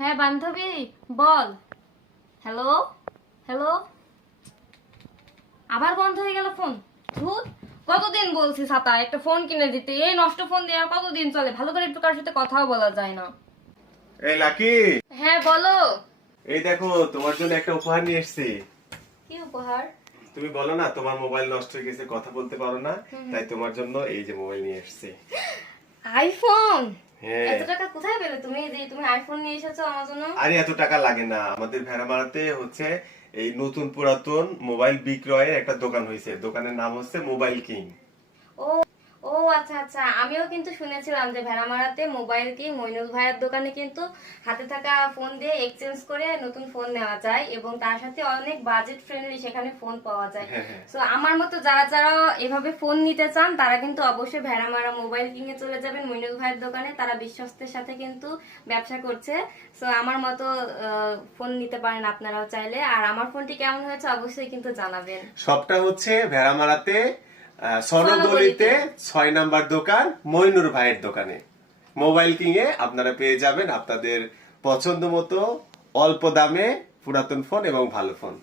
হ্যাঁ বান্ধবী বল। Hello hello, আবার বন্ধ হয়ে গেল ফোন। ধুর, কতদিন বলছি ছাতা একটা ফোন কিনে দিতে, এই নষ্ট ফোন দিয়ে আর কতদিন চলে? ভালো করে একটু কার সাথে কথাও বলা যায় না। এই লাকি, হ্যাঁ বলো। এই দেখো তোমার জন্য একটা উপহার নিয়ে এসেছি। কি উপহার? তুমি বলো না তোমার মোবাইল নষ্ট হয়ে গেছে, কথা বলতে পারো না, তাই তোমার জন্য এই যে মোবাইল নিয়ে এসেছি। আইফোন? হ্যাঁ। এত টাকা কোথায় পেলে তুমি যে তুমি আইফোন নিয়ে এসেছো আমার জন্য? আরে এত টাকা লাগে না, আমাদের ভেড়ামারাতে হচ্ছে এই নতুন পুরাতন মোবাইল বিক্রয়ের একটা দোকান হয়েছে, দোকানের নাম হচ্ছে মোবাইল কিং। ও ও আচ্ছা আচ্ছা, আমিও কিন্তু শুনেছিলাম যে ভেড়ামারাতে মোবাইল কি মইনুল ভাইয়ের দোকানে কিন্তু হাতে থাকা ফোন দিয়ে এক্সচেঞ্জ করে নতুন ফোন নেওয়া যায় এবং তার সাথে অনেক বাজেট ফ্রেন্ডলি সেখানে ফোন পাওয়া যায়। হ্যাঁ, হ্যাঁ। সো আমার মতো যারা যারা এভাবে ফোন নিতে চান তারা কিন্তু অবশ্যই ভেড়ামারা মোবাইল কিনে চলে যাবেন মইনুল ভাইয়ের দোকানে, তারা বিশ্বস্তের সাথে কিন্তু ব্যবসা করছে। সো আমার মতো ফোন নিতে পারেন আপনারাও চাইলে। আর আমার ফোনটি কেমন হয়েছে অবশ্যই কিন্তু জানাবেন। সবটা হচ্ছে ভেড়ামারাতে সনগলিতে 6 নাম্বার দোকান মইনুর ভাইয়ের দোকানে মোবাইল কিং এ আপনারা পেয়ে যাবেন আপনাদের পছন্দ মতো অল্প দামে পুরাতন ফোন এবং ভালো ফোন।